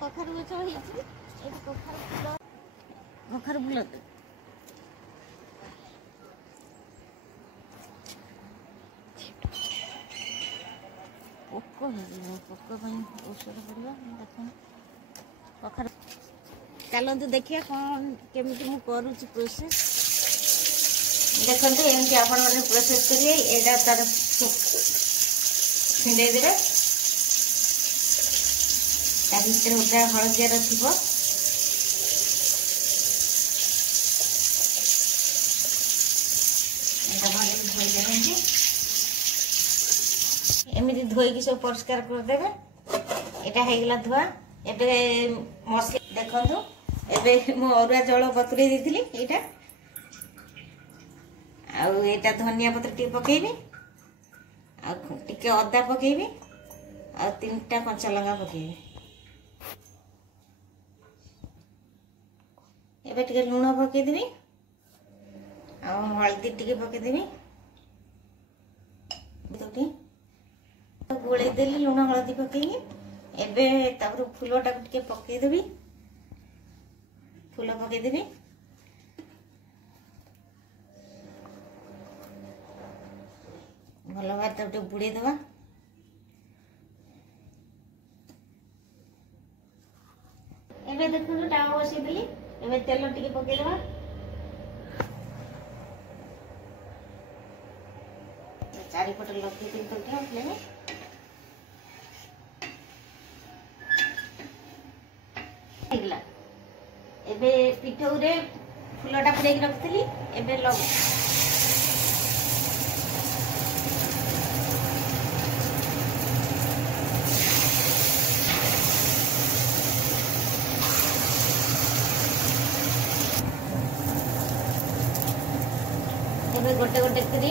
कखारु गछ होइछि एटा कखारु फुल पोक औषध पड़ा देख कखारु चलतु देखिए कौन केमी मुझे करुच्ची प्रोसेस देखते एमती आप प्रोसेस करिए एटा तार छिंडे देवे ता भीतर उदा हलदिया थी धोईदे एमती धोईकी सब परिष्कार करदे यहाँ होगला धुआ एवं मसला देखु एवं मो अरुआ जल बतुरे देती यहाँ आटा धनिया पत्र टे पकेबी टे अदा पकेबी आ 3टा कंचा लंका पकेबी एबे टे लुण पकेदेवी आ हल्दी टे पकेदेवी गोले देली लुण हल्दी पकेई एबे तापर फूलटा टे पकेदेवी फूल पकेदेवी भल भाव तब बुड़े दवा एबे देखु टावा बसई देली एबे तेल टिके पके दवा चारि पट लगे दिन तो उठा फ्लेम हेगला एबे पिठौ रे फूलटा पुरै रखथली एबे लग गोटे गोटे करी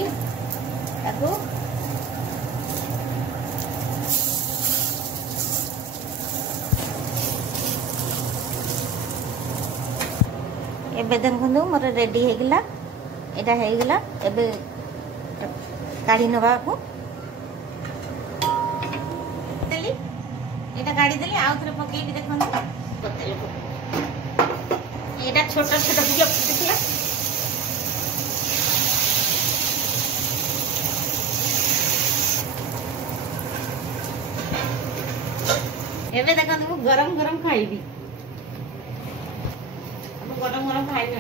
ताकू एबे देखु मोर रेडी होगला एटा होगला एबे काढ़ी नवा को देली एटा काढ़ी देली आउ थरे पकेई देखु एटा छोटा छोटा बिया फुटला एबे देखो गरम गरम खाइबी गरम गरम खाइबे